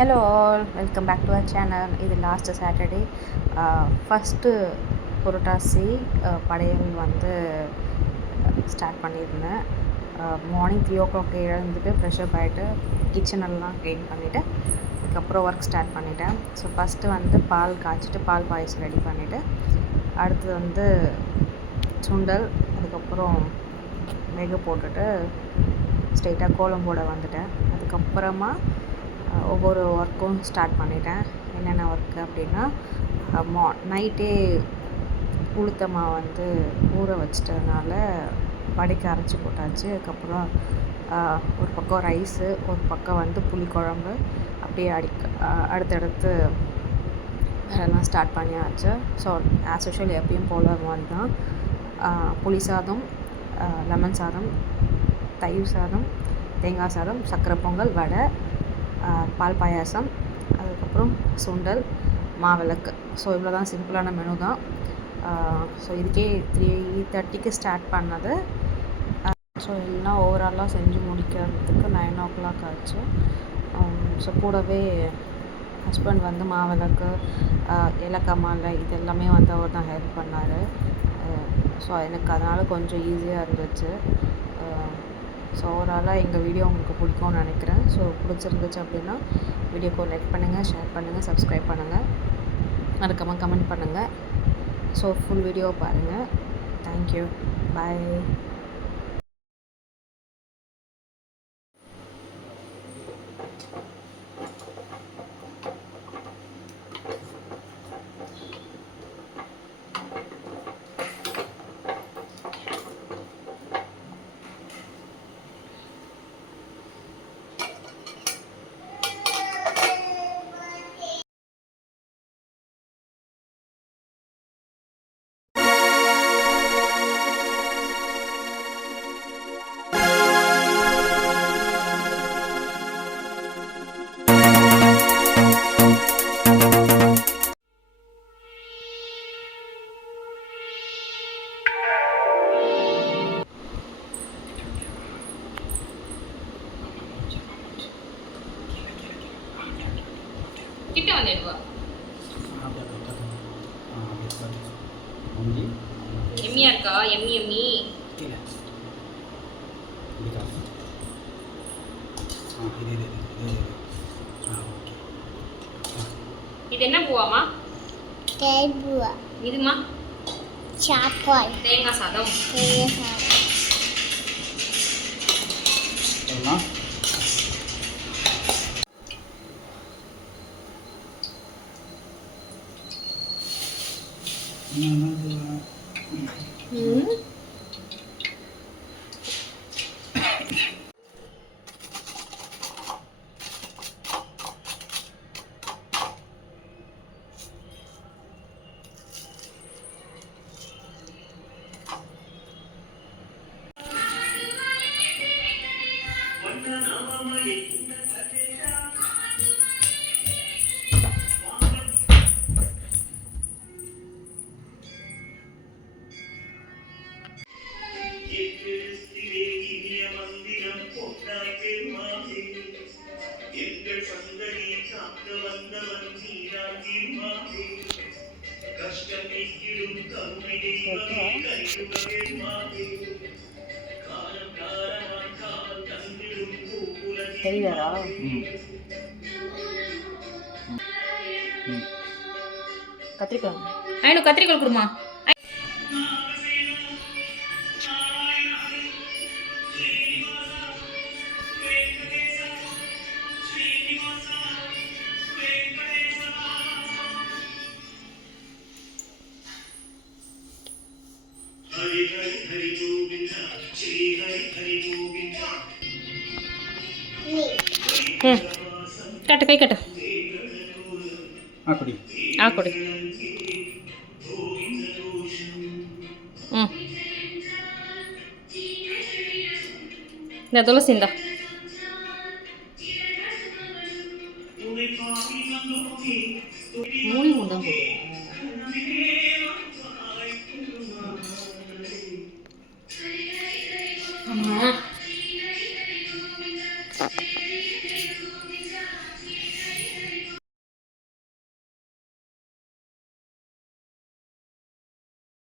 Hello all, welcome back to our channel. இது last Saturday first புரட்டாசி படையல் வந்து start பண்ணியிருந்தேன். மார்னிங் 3 o'clock எழுந்துட்டு ஃப்ரெஷ்அப் ஆகிட்டு கிச்சனெல்லாம் க்ளீன் பண்ணிவிட்டு அதுக்கப்புறம் ஒர்க் ஸ்டார்ட் பண்ணிட்டேன். ஸோ ஃபஸ்ட்டு வந்து பால் காய்ச்சிட்டு பால் பாயசம் ரெடி பண்ணிவிட்டு அடுத்தது வந்து சுண்டல், அதுக்கப்புறம் வேக போட்டுட்டு ஸ்ட்ரெயிட்டாக கோலம் போட வந்துட்டேன். அதுக்கப்புறமா ஒவ்வொரு ஒர்க்கும் ஸ்டார்ட் பண்ணிட்டேன். என்னென்ன ஒர்க்கு அப்படின்னா, நைட்டே உளுத்த மாவு வந்து ஊற வச்சிட்டதுனால வடைக்கு அரைச்சி போட்டாச்சு. அதுக்கப்புறம் ஒரு பக்கம் ரைஸு, ஒரு பக்கம் வந்து புளிக்குழம்பு, அப்படியே அடுத்தடுத்து வேலைலாம் ஸ்டார்ட் பண்ணியாச்சு. ஸோ ஆஸ் யூஷுவல் எப்பயும் போல மாதிரி தான். புளி சாதம், லெமன் சாதம், தயிர் சாதம், தேங்காய் சாதம், சர்க்கரை பொங்கல், வடை, பால் பாயாசம், அதுக்கப்புறம் சுண்டல், மாவிளக்கு. ஸோ இவ்வளோ தான், சிம்பிளான மெனு தான். ஸோ இதுக்கே 3:30 ஸ்டார்ட் பண்ணது. ஸோ எல்லாம் ஓவராலாக செஞ்சு முடிக்கிறதுக்கு 9 o'clock ஆச்சு. ஸோ கூடவே ஹஸ்பண்ட் வந்து மாவிளக்கு, ஏலக்காய் மாலை இது எல்லாமே வந்து அவர் தான் ஹெல்ப் பண்ணார். ஸோ எனக்கு அதனால் கொஞ்சம் ஈஸியாக இருந்துச்சு. ஸோ ஓவராலாக எங்கள் வீடியோ உங்களுக்கு பிடிக்கும்னு நினைக்கிறேன். ஸோ பிடிச்சிருந்துச்சு அப்படின்னா வீடியோக்கு லைக் பண்ணுங்கள், ஷேர் பண்ணுங்கள், சப்ஸ்கிரைப் பண்ணுங்கள், மறக்காமல் கமெண்ட் பண்ணுங்கள். ஸோ ஃபுல் வீடியோ பாருங்கள். Thank you, bye. கிட்ட வந்து எடுவா. எம்மியா இருக்கா? எம்மி எம்மி. இது என்ன பூவாமா? தேன் பூவா. இதுமா? சாப்பாய். தேங்காய் சாதம். தெரியாதா? கத்திரிக்காய் ஐநூறு கத்திரிக்காய் கொடுமா. கட்டு கை கட்டு. ஆக்குடி ஆக்குடி. இந்த துளசி இந்தா. மூணு தான் போட்டு